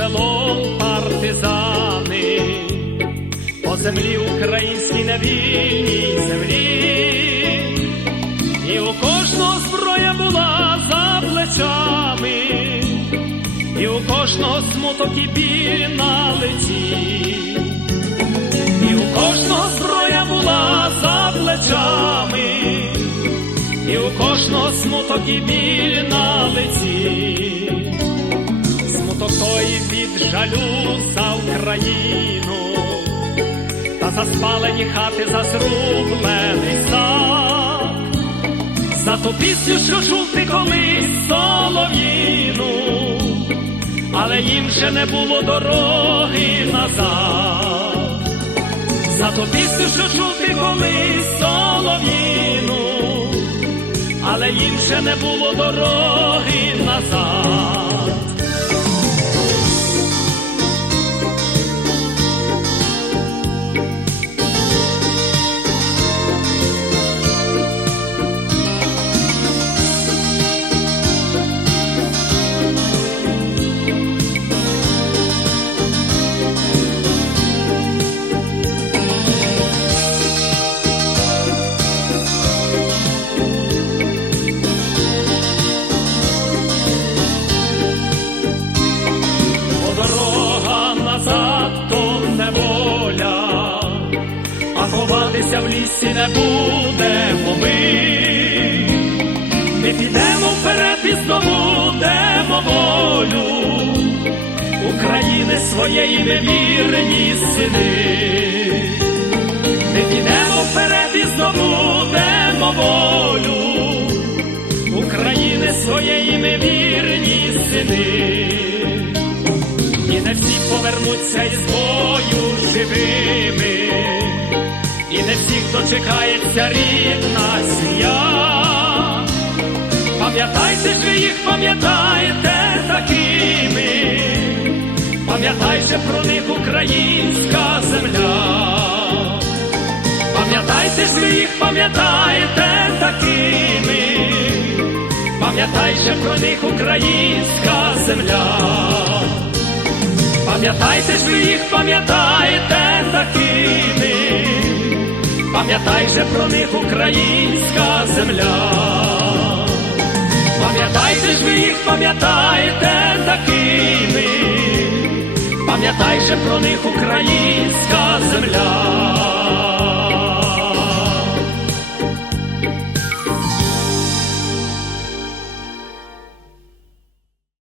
селом партизани, по землі українській невільній землі, і у кожного зброя була за плечами, і у кожного смуток і біль на лиці, і у кожного зброя була за плечами, і у кожного смуток і біль на лиці жалю за Україну, та за спалені хати, за зрублений сад, за ту пісню, що чув ти колись солов'їну, але їм вже не було дороги назад, за ту пісню, що чув ти колись солов'їну, але їм ще не було дороги назад. В лісі не будемо ми. Ми підемо вперед і здобудемо волю України своєї ми вірні сини. Ми підемо вперед і здобудемо волю України своєї ми вірні сини. І не всі повернуться із бою живими, і не всіх дочекається рідна сім'я. Пам'ятайте ж ви їх, пам'ятайте такими, пам'ятайте про них українська земля. Пам'ятайте ж ви їх, пам'ятайте такими, пам'ятайте про них українська земля. Пам'ятайте ж ви їх, пам'ятайте пам'ятайте про них українська земля. Пам'ятайте ж ви їх, пам'ятайте такими, пам'ятайте про них українська земля.